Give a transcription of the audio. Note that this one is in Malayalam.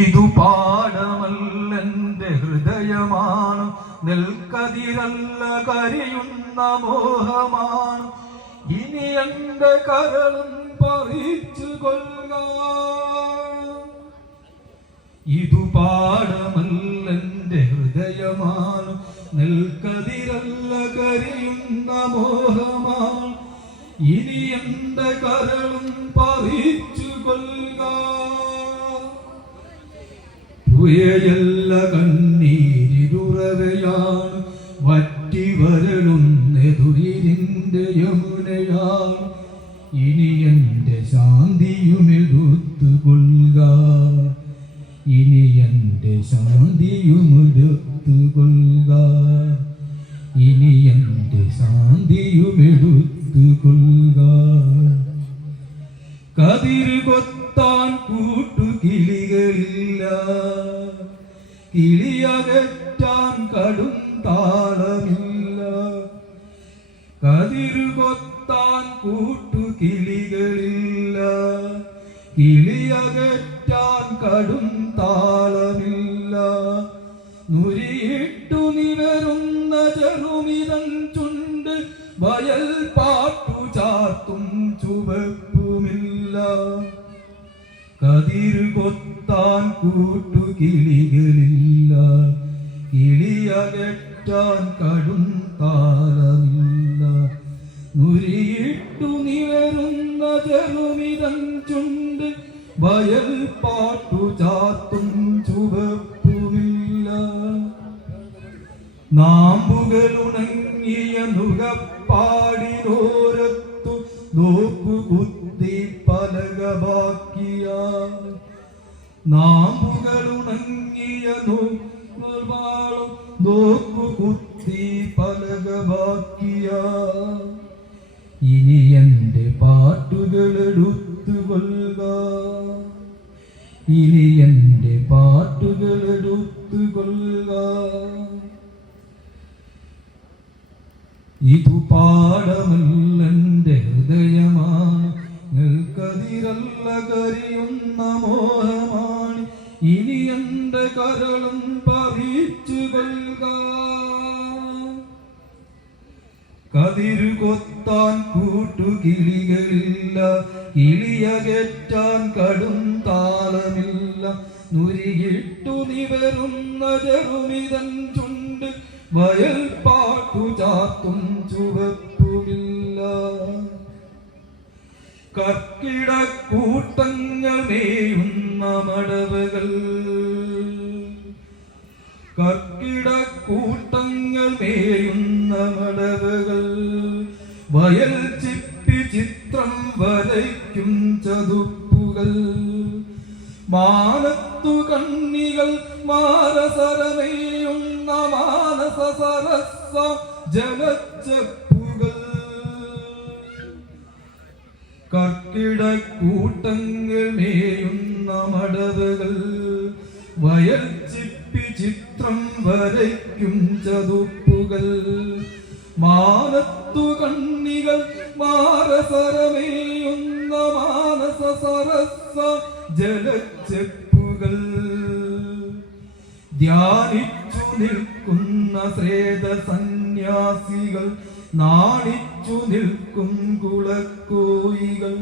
ഇതു പാടമല്ലെന്റെ ഹൃദയമാണ്. നെൽക്കതിരല്ല കരയുന്ന മോഹമാണ്. ഇനി എന്റെ കരളും പറിച്ചു കൊള്ളുക. ഇതു പാടമല്ലെന്റെ ഹൃദയമാണ്. നെൽക്കതിരല്ല കരയുന്ന മോഹമാണ്. ഇനി എന്റെ കരളും പറിച്ചു കൊള്ളുക. പുയയല്ല കണ്ണീരിരുറവയാണ് വറ്റി വരളുന്നെതുരിന്റെ യമുനയാണ്. ഇനി എന്റെ ശാന്തിയുമെടുത്തു കൊള്ളുക ഇനി എന്റെ ശാന്തിയുമെടുത്തു കൊള്ളുക ഇനി എന്റെ ശാന്തിയുമെടുത്തു കൊള്ളുക കതിര് കൊത്താൻ കൂട്ടുകിളികളില്ല കിളിയകറ്റാൻ കടും താളമില്ല. കതിർ കൊത്താൻ കൂട്ടുകിളികളില്ല കിളിയകറ്റാൻ കടും താളമില്ല. നുരിയിട്ടു നിവരുന്ന ചെറുമിതൻ ചുണ്ട് വയൽ പാട്ടു ചാർത്തും ചുവപ്പുമില്ല. കതിര് കൂട്ടു കൂട്ടുകിളികളില്ല കിളിയകറ്റാൻ കടും താളമില്ല നുരിയിട്ടു നിവരുന്ന ചെറുമിതം ചുണ്ട് വയൽ പാട്ടു ചാത്തും ചുവപ്പുമില്ല. നാമ്പുകളുണങ്ങിയ നുകപ്പാടിനോരത്തു നോക്കുകുത്തി പലകബാക്കിയ നാമ്പുകളുണങ്ങിയ നോക്കുവാളും നോക്കുകുത്തി പലകബാക്കിയ ഇനി എന്റെ പാട്ടുകൾ എടുത്തുകൊള്ളുക ഇനി എന്റെ പാട്ടുകൾ എടുത്തുകൊള്ളുക ഇതു പാടമല്ലെന്റെ നിൽക്കതിരല്ല കരിയുന്ന മോഹമാണ്. ഇനി എന്റെ കരളും പറിച്ചു കൊള്ളുക. കതിരു കൊത്താൻ കൂട്ടുകിളികളില്ല. കിളിയകറ്റാൻ കടും താളമില്ല. നുരിയിട്ടു നിവരുന്ന ചെറുമിതൻ ചുണ്ട് വയൽ പാട്ടു ചാത്തും ചുവപ്പുമില്ല. കർക്കിടക്കൂട്ടങ്ങൾ മേയുന്ന മടവുകൾ. കർക്കിടക്കൂട്ടങ്ങൾ മേയുന്ന മടവുകൾ. വയൽ ചിപ്പി ചിത്രം വരയ്ക്കും ചതുപ്പുകൾ. മാനത്തു കണ്ണികൾ മാനസരമേയുന്ന മാനസ സരസ കർക്കിടക്കൂട്ടങ്ങൾ മേയുന്ന മടവുകൾ വയൽ ചിപ്പി ചിത്രം വരയ്ക്കും ചതുപ്പുകൾ. മാനത്തു കണ്ണികൾ മാനസരമേയുന്ന മാനസ സരസ ജലച്ചെപ്പുകൾ. ധ്യാനിച്ചു നിൽക്കുന്ന ശ്രേത സന്യാസികൾ നാണിച്ചു നിൽക്കും കുളക്കോയികൾ.